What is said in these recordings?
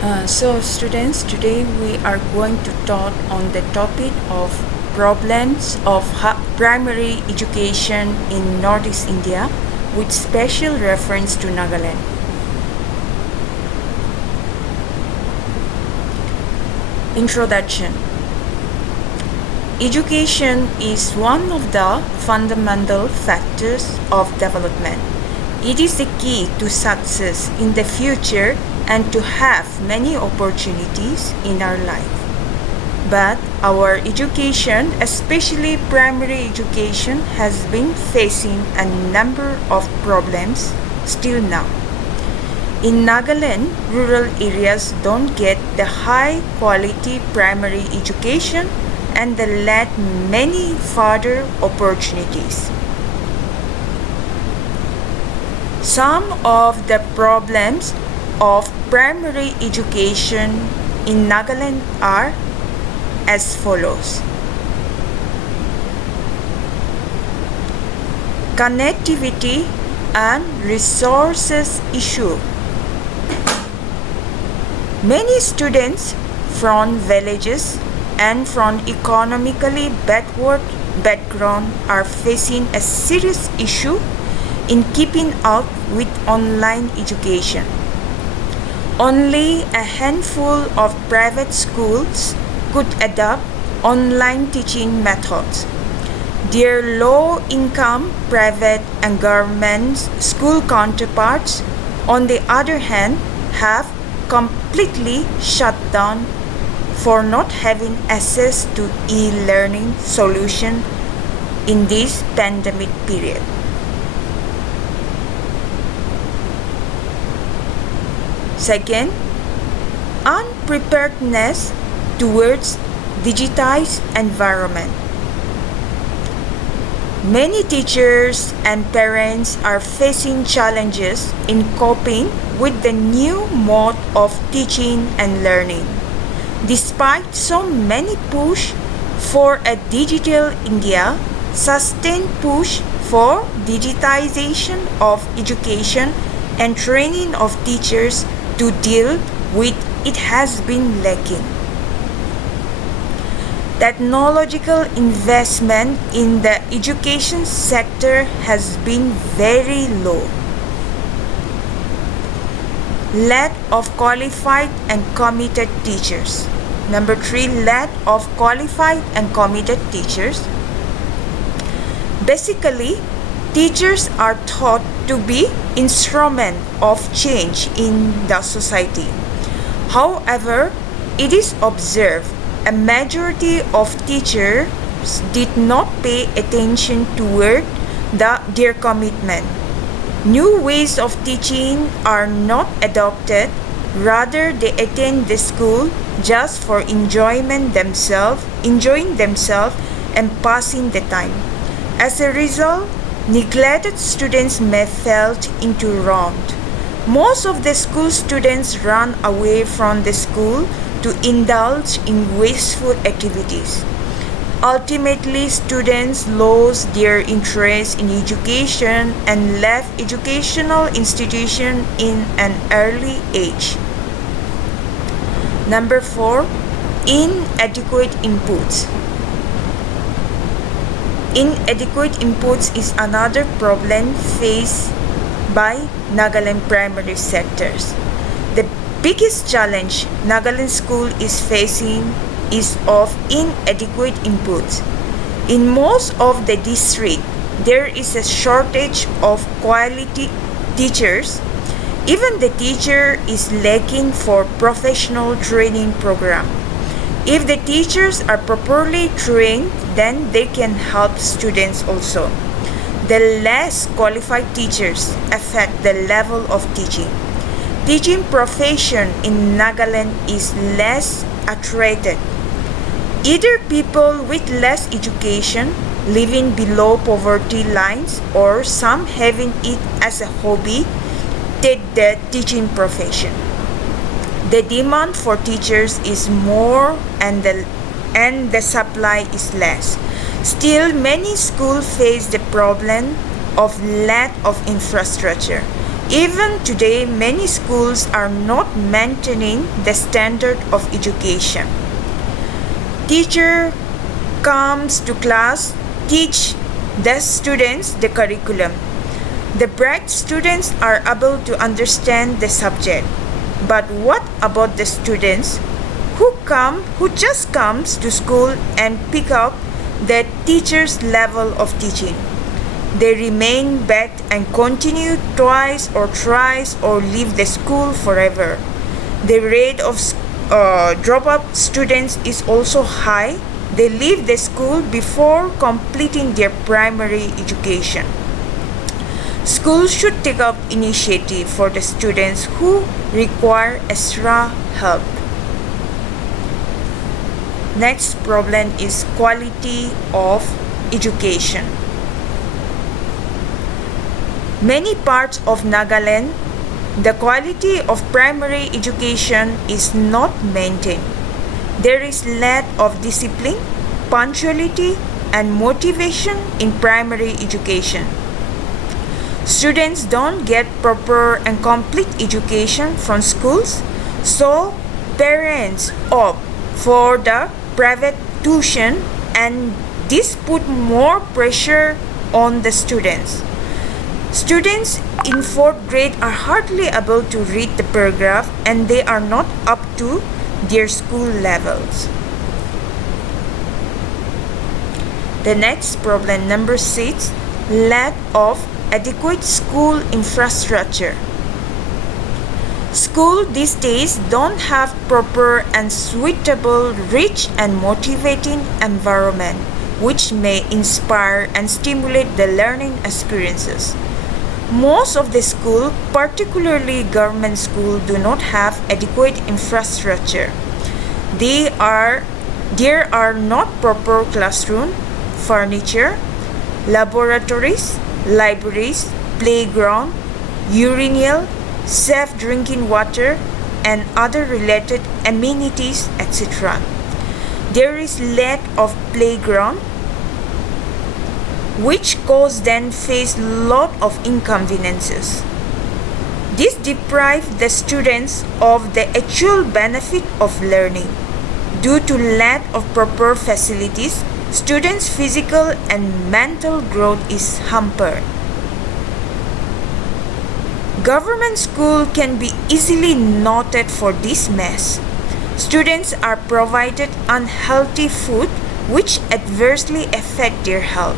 So students, today we are going to talk on the topic of problems of primary education in Northeast India with special reference to Nagaland. Introduction. Education is one of the fundamental factors of development. It is the key to success in the future and to have many opportunities in our life. But our education, especially primary education, has been facing a number of problems still now. In Nagaland, rural areas don't get the high quality primary education and they lack many further opportunities. Some of the problems of primary education in Nagaland are as follows. Connectivity and resources issue. Many students from villages and from economically backward background are facing a serious issue in keeping up with online education. Only a handful of private schools could adopt online teaching methods. Their low-income private and government school counterparts, on the other hand, have completely shut down for not having access to e-learning solution in this pandemic period. Second, unpreparedness towards digitized environment. Many teachers and parents are facing challenges in coping with the new mode of teaching and learning. Despite so many push for a digital India, sustained push for digitization of education and training of teachers to deal with it has been lacking. Technological investment in the education sector has been very low. Lack of qualified and committed teachers. Number 3, lack of qualified and committed teachers. Basically, teachers are taught to be instruments of change in the society. However, it is observed a majority of teachers did not pay attention toward their commitment. New ways of teaching are not adopted, rather they attend the school just for enjoying themselves and passing the time. As a result, neglected students may fall into wronged. Most of the school students run away from the school to indulge in wasteful activities. Ultimately, students lose their interest in education and left educational institution in an early age. Number 4, inadequate inputs. Inadequate inputs is another problem faced by Nagaland primary sectors. The biggest challenge Nagaland school is facing is of inadequate inputs. In most of the district, there is a shortage of quality teachers. Even the teacher is lacking for professional training program. If the teachers are properly trained, then they can help students also. The less qualified teachers affect the level of teaching. Teaching profession in Nagaland is less attracted. Either people with less education, living below poverty lines, or some having it as a hobby, take the teaching profession. The demand for teachers is more and the supply is less. Still, many schools face the problem of lack of infrastructure. Even today, many schools are not maintaining the standard of education. Teacher comes to class, teach the students the curriculum. The bright students are able to understand the subject. But what about the students who just comes to school and pick up the teacher's level of teaching? They remain back and continue twice or thrice or leave the school forever. The rate of drop-out students is also high. They leave the school before completing their primary education. Schools should take up initiative for the students who require extra help. Next problem is quality of education. Many parts of Nagaland, the quality of primary education is not maintained. There is lack of discipline, punctuality, and motivation in primary education. Students don't get proper and complete education from schools, so parents opt for the private tuition, and this put more pressure on the students. Students in 4th grade are hardly able to read the paragraph and they are not up to their school levels. The next problem, number 6, lack of adequate school infrastructure. Schools these days don't have proper and suitable, rich and motivating environment which may inspire and stimulate the learning experiences. Most of the schools, particularly government schools, do not have adequate infrastructure. There are not proper classroom, furniture, laboratories, libraries, playground, urinal, safe drinking water, and other related amenities, etc. There is lack of playground, which cause them face lot of inconveniences. This deprives the students of the actual benefit of learning. Due to lack of proper facilities, students' physical and mental growth is hampered. Government school can be easily noted for this mess. Students are provided unhealthy food which adversely affect their health.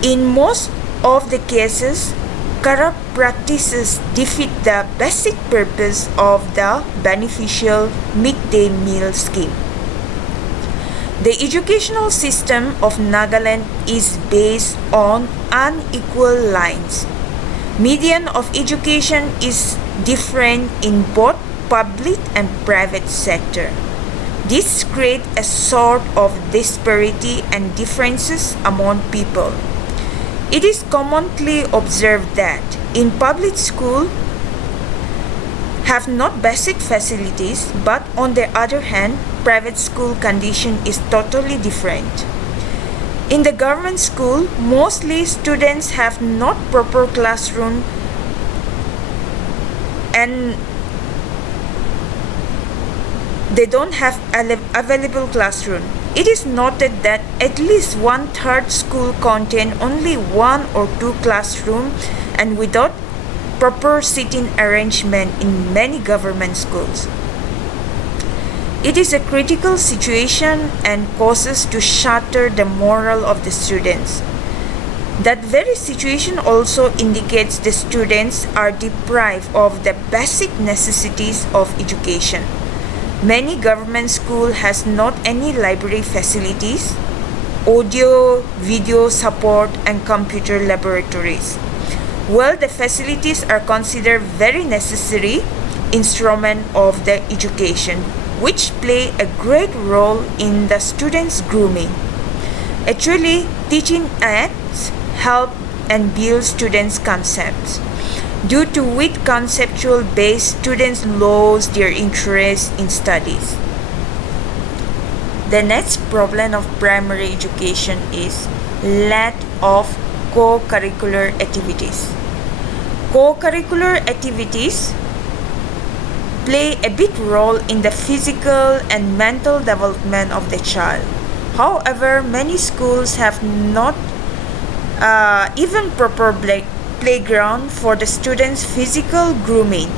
In most of the cases, corrupt practices defeat the basic purpose of the beneficial midday meal scheme. The educational system of Nagaland is based on unequal lines. Median of education is different in both public and private sector. This creates a sort of disparity and differences among people. It is commonly observed that in public school have not basic facilities, but on the other hand, private school condition is totally different. In the government school, mostly students have not proper classroom and they don't have available classroom. It is noted that at least 1/3 school contain only 1 or 2 classrooms and without proper seating arrangement in many government schools. It is a critical situation and causes to shatter the morale of the students. That very situation also indicates the students are deprived of the basic necessities of education. Many government schools has not any library facilities, audio, video support, and computer laboratories. While the facilities are considered very necessary instrument of the education, which play a great role in the students' grooming. Actually, teaching aids help and build students' concepts. Due to weak conceptual base, students lose their interest in studies. The next problem of primary education is lack of co-curricular activities. Co-curricular activities play a big role in the physical and mental development of the child. However, many schools have not even proper playground for the students' physical grooming.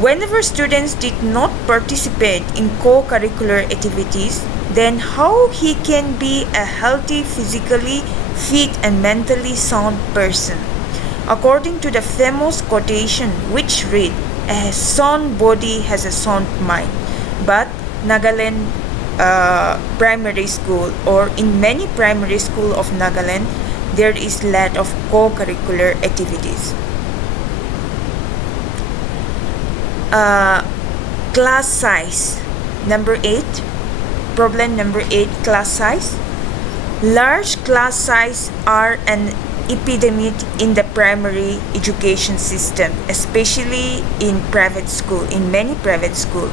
Whenever students did not participate in co-curricular activities, then how he can be a healthy, physically fit and mentally sound person? According to the famous quotation which read, "A sound body has a sound mind." But Nagaland primary school, or in many primary school of Nagaland, there is lack of co-curricular activities. Class size. Number 8. Problem number 8, class size. Large class size are an epidemic in the primary education system, especially in private school, in many private schools.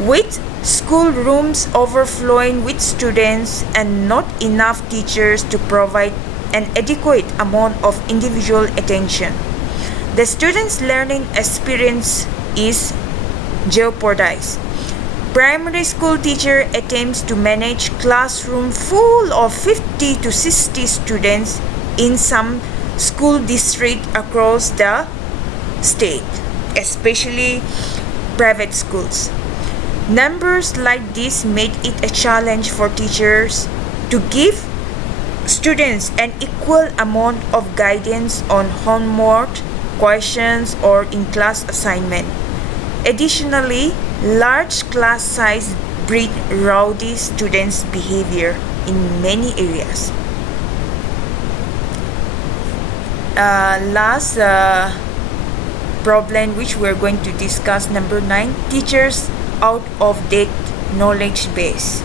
With schoolrooms overflowing with students and not enough teachers to provide an adequate amount of individual attention, the students' learning experience is jeopardized. Primary school teacher attempts to manage classroom full of 50 to 60 students in some school district across the state, especially private schools. Numbers like this make it a challenge for teachers to give students an equal amount of guidance on homework, questions, or in-class assignment. Additionally, large class size breed rowdy students' behavior in many areas. Last problem which we're going to discuss, number 9, teachers out of date knowledge base.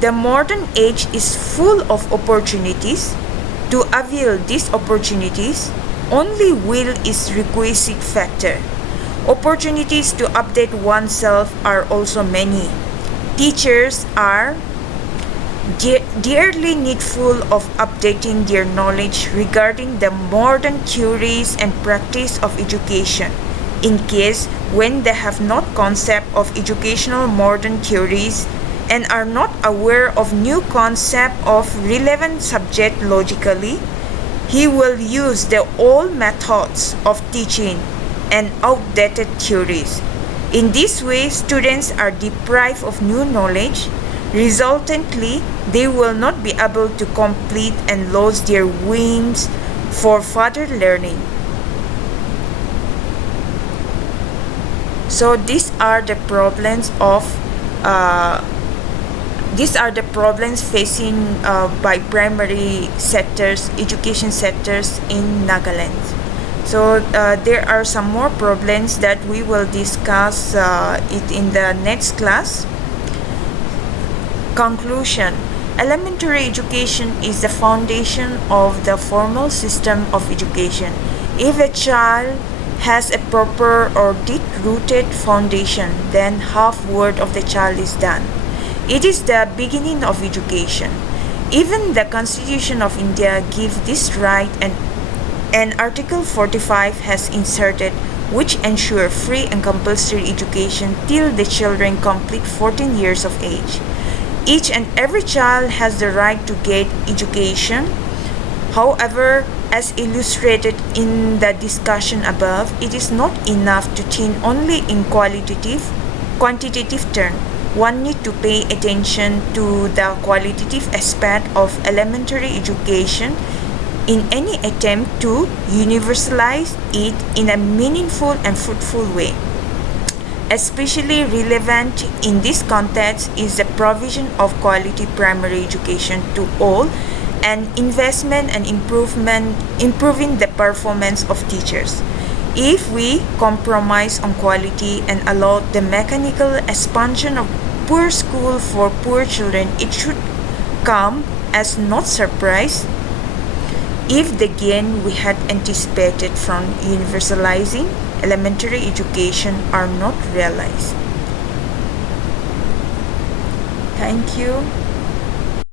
The modern age is full of opportunities. To avail these opportunities, only will is requisite factor. Opportunities to update oneself are also many. Teachers are dearly needful of updating their knowledge regarding the modern theories and practice of education. In case when they have not concept of educational modern theories and are not aware of new concept of relevant subject logically, he will use the old methods of teaching and outdated theories. In this way, students are deprived of new knowledge. Resultantly, they will not be able to complete and lose their wings for further learning. So these are the problems facing by primary sectors, education sectors in Nagaland. So there are some more problems that we will discuss it in the next class. Conclusion. Elementary education is the foundation of the formal system of education. If a child has a proper or deep-rooted foundation, then half-work of the child is done. It is the beginning of education. Even the Constitution of India gives this right, and Article 45 has inserted, which ensure free and compulsory education till the children complete 14 years of age. Each and every child has the right to get education. However, as illustrated in the discussion above, it is not enough to think only in quantitative terms. One needs to pay attention to the qualitative aspect of elementary education in any attempt to universalize it in a meaningful and fruitful way. Especially relevant in this context is the provision of quality primary education to all and investment and improving the performance of teachers. If we compromise on quality and allow the mechanical expansion of poor school for poor children, it should come as not surprise if the gain we had anticipated from universalizing elementary education are not realized. Thank you.